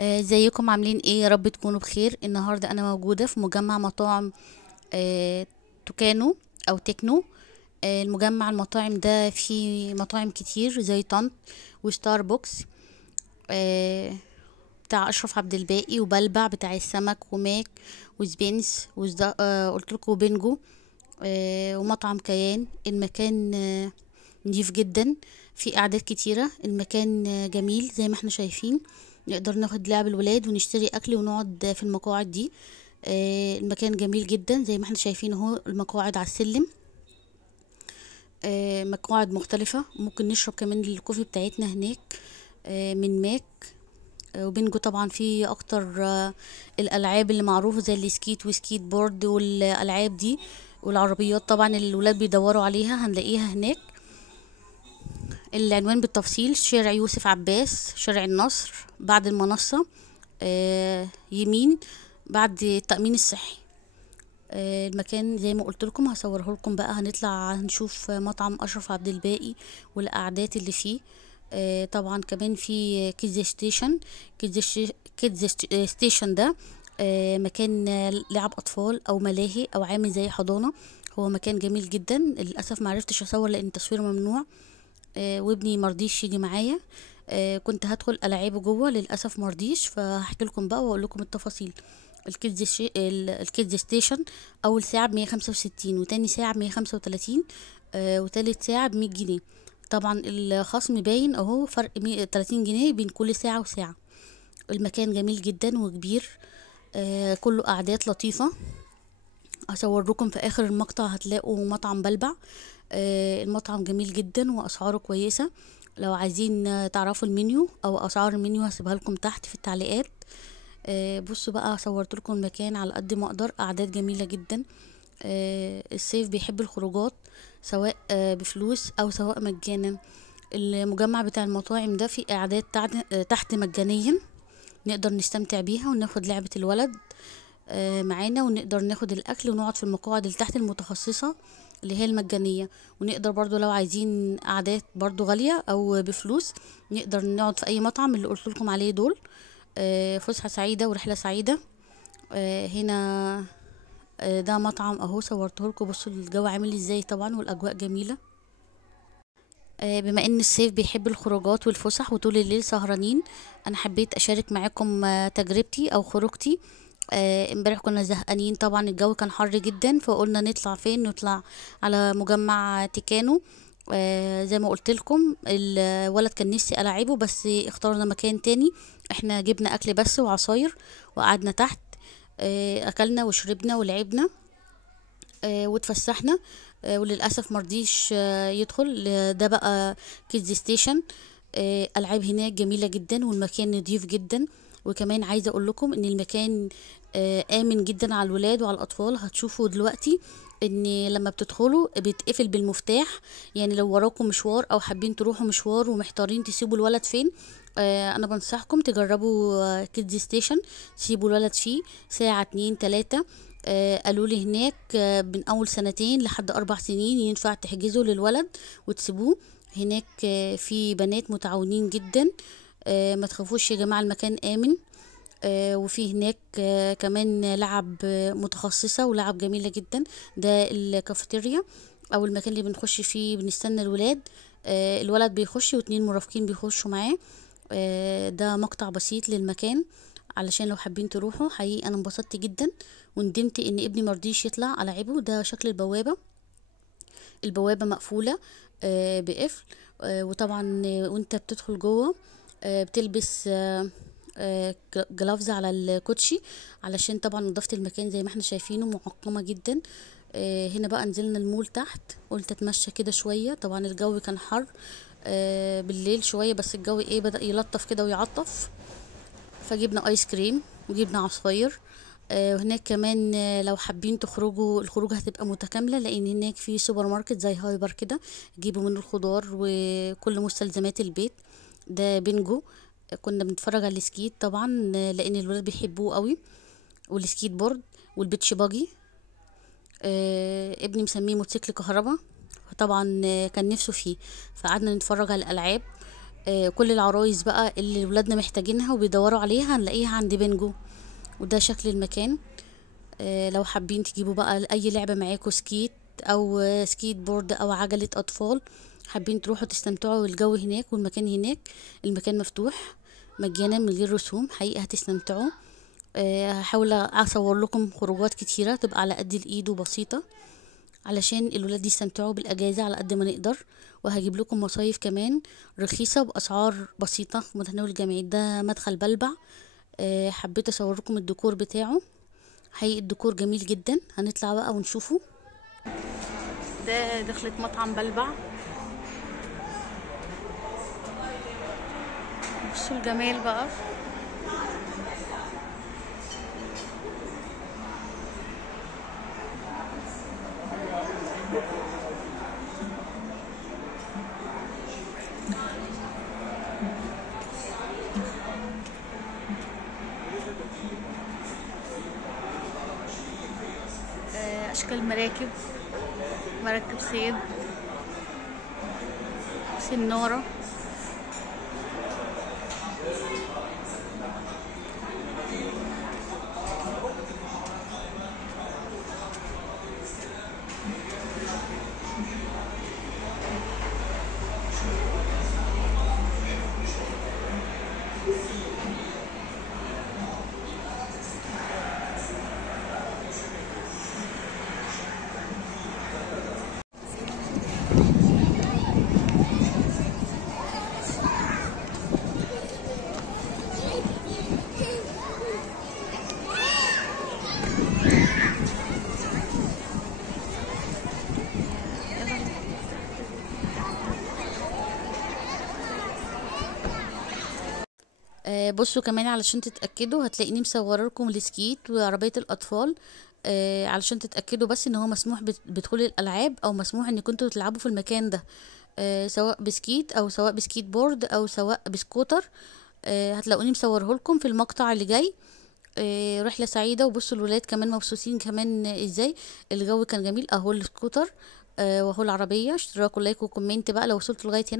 ازيكم عاملين ايه؟ يا رب تكونوا بخير. النهارده انا موجوده في مجمع مطاعم آه، توكانو او تكنو. المجمع المطاعم ده فيه مطاعم كتير زي طنط وستاربكس، آه، بتاع اشرف عبد الباقي، وبلبع بتاع السمك، وماك وسبينس قلت لكم بنجو، ومطعم كيان. المكان نضيف جدا، في قعدات كتيرة. المكان جميل زي ما احنا شايفين. نقدر ناخد لعب الولاد ونشتري اكل ونقعد في المقاعد دي. المكان جميل جدا زي ما احنا شايفين اهو، المقاعد على السلم. مقاعد مختلفة، ممكن نشرب كمان الكوفي بتاعتنا هناك من ماك. وبنجو طبعا في اكتر الالعاب اللي معروفة زي السكيت وسكيت بورد والالعاب دي، والعربيات طبعا اللي الولاد بيدوروا عليها هنلاقيها هناك. العنوان بالتفصيل: شارع يوسف عباس، شارع النصر، بعد المنصة، يمين بعد التأمين الصحي. المكان زي ما قلت لكم هصوره لكم بقى. هنطلع هنشوف مطعم أشرف عبد الباقي والقعدات اللي فيه. طبعا كمان في كيدز ستيشن. كيدز ستيشن ده مكان لعب أطفال أو ملاهي أو عامل زي حضانة. هو مكان جميل جدا. للأسف معرفتش أصور لأن التصوير ممنوع، وابني مرضيش يجي معايا. كنت هدخل العابه جوه، للاسف مرضيش، فهحكي لكم بقى واقول لكم التفاصيل. الكيدز ستيشن اول ساعه ب165، وتاني ساعه ب135، وتالت ساعه ب100 جنيه. طبعا الخصم باين اهو، فرق 30 جنيه بين كل ساعه وساعه. المكان جميل جدا وكبير، كله قعدات لطيفه. هصور لكم في اخر المقطع هتلاقوا مطعم بلبع. المطعم جميل جدا واسعاره كويسة. لو عايزين تعرفوا المنيو او اسعار المنيو هسيبها لكم تحت في التعليقات. بصوا بقى، صورت لكم المكان على قد ما اقدر. اعداد جميلة جدا. الصيف بيحب الخروجات، سواء بفلوس او سواء مجانا. المجمع بتاع المطاعم ده فيه اعداد تحت مجانيا، نقدر نستمتع بيها وناخد لعبة الولد معانا، ونقدر ناخد الاكل ونقعد في المقاعد اللي تحت المتخصصة اللي هي المجانية. ونقدر برضو لو عايزين قعدات برضو غالية او بفلوس، نقدر نقعد في اي مطعم اللي قلت لكم عليه دول. فسحة سعيدة ورحلة سعيدة. هنا ده مطعم اهو، صورته لكم. بصوا الجو عامل ازاي طبعا، والاجواء جميلة. بما ان الصيف بيحب الخروجات والفسح وطول الليل سهرانين، انا حبيت اشارك معاكم تجربتي او خروجتي. امبارح كنا زهقانين طبعا، الجو كان حر جدا، فقلنا نطلع فين؟ نطلع على مجمع تيكانو. زي ما قلت لكم، الولد كان نفسي العبه بس اختارنا مكان تاني. احنا جبنا اكل بس وعصاير وقعدنا تحت. اكلنا وشربنا ولعبنا واتفسحنا. وللاسف مرضيش يدخل. ده بقى كيدز ستيشن. العاب هناك جميله جدا، والمكان نضيف جدا. وكمان عايزه اقول لكم ان المكان امن جدا على الولاد وعلى الاطفال. هتشوفوا دلوقتي ان لما بتدخلوا بيتقفل بالمفتاح. يعني لو وراكم مشوار او حابين تروحوا مشوار ومحتارين تسيبوا الولد فين، انا بنصحكم تجربوا كيدز ستيشن. تسيبوا الولد فيه ساعة 2 3. قالوا لي هناك من اول سنتين لحد 4 سنين ينفع تحجزوا للولد وتسيبوه هناك. في بنات متعاونين جدا. ما تخافوش يا جماعة، المكان آمن. وفي هناك كمان لعب متخصصة ولعب جميلة جدا. ده الكافيتيريا او المكان اللي بنخش فيه بنستنى الولاد. الولد بيخش واتنين مرافقين بيخشوا معاه. ده مقطع بسيط للمكان علشان لو حابين تروحوا. حقيقي انا انبسطت جدا وندمت ان ابني مرضيش يطلع العبه. ده شكل البوابة. البوابة مقفولة بقفل. وطبعا وانت بتدخل جوه بتلبس جلافز على الكوتشي، علشان طبعا نظافة المكان زي ما احنا شايفينه معقمة جدا. هنا بقى نزلنا المول تحت، قلت اتمشى كده شوية. طبعا الجو كان حر بالليل شوية، بس الجو ايه بدأ يلطف كده ويعطف. فجبنا ايس كريم وجبنا عصاير. وهناك كمان لو حابين تخرجوا، الخروج هتبقى متكاملة لان هناك في سوبر ماركت زي هايبر كده، تجيبوا منه الخضار وكل مستلزمات البيت. ده بنجو. كنا بنتفرج على السكيت طبعا لان الولاد بيحبوه قوي، والسكيت بورد والبيتش باجي. ابني مسميه موتوسيكل كهربا، طبعا كان نفسه فيه. فقعدنا نتفرج على الالعاب. كل العرايس بقى اللي ولادنا محتاجينها وبيدوروا عليها هنلاقيها عند بنجو. وده شكل المكان. لو حابين تجيبوا بقى اي لعبة معاكوا، سكيت او سكيت بورد او عجلة اطفال، حابين تروحوا تستمتعوا بالجو هناك والمكان هناك، المكان مفتوح مجانا من غير رسوم، حقيقة هتستمتعوا. هحاول اصور لكم خروجات كتيرة تبقى على قد الايد وبسيطة علشان الولاد يستمتعوا بالاجازة على قد ما نقدر. وهجيب لكم مصايف كمان رخيصة باسعار بسيطة في متناول الجميع. ده مدخل بلبع. حبيت اصور لكم الديكور بتاعه، حقيقي الديكور جميل جدا. هنطلع بقى ونشوفه. ده دخلة مطعم بلبع، بصوا الجمال بقى. اشكال مراكب، مراكب صيد، سنارة. بصوا كمان علشان تتأكدوا هتلاقيني مصوره لكم السكيت وعربية الأطفال، علشان تتأكدوا بس ان هو مسموح بدخول الألعاب او مسموح ان كنتوا تلعبوا في المكان ده، سواء بسكيت او سواء بسكيت بورد او سواء بسكوتر. هتلاقوني مصوره لكم في المقطع اللي جاي. رحلة سعيدة. وبصوا الولاد كمان مبسوطين كمان ازاي. الجو كان جميل. اهو السكوتر، واهو العربية. اشتراك ولايك وكومنت بقى لو وصلتوا لغاية هنا.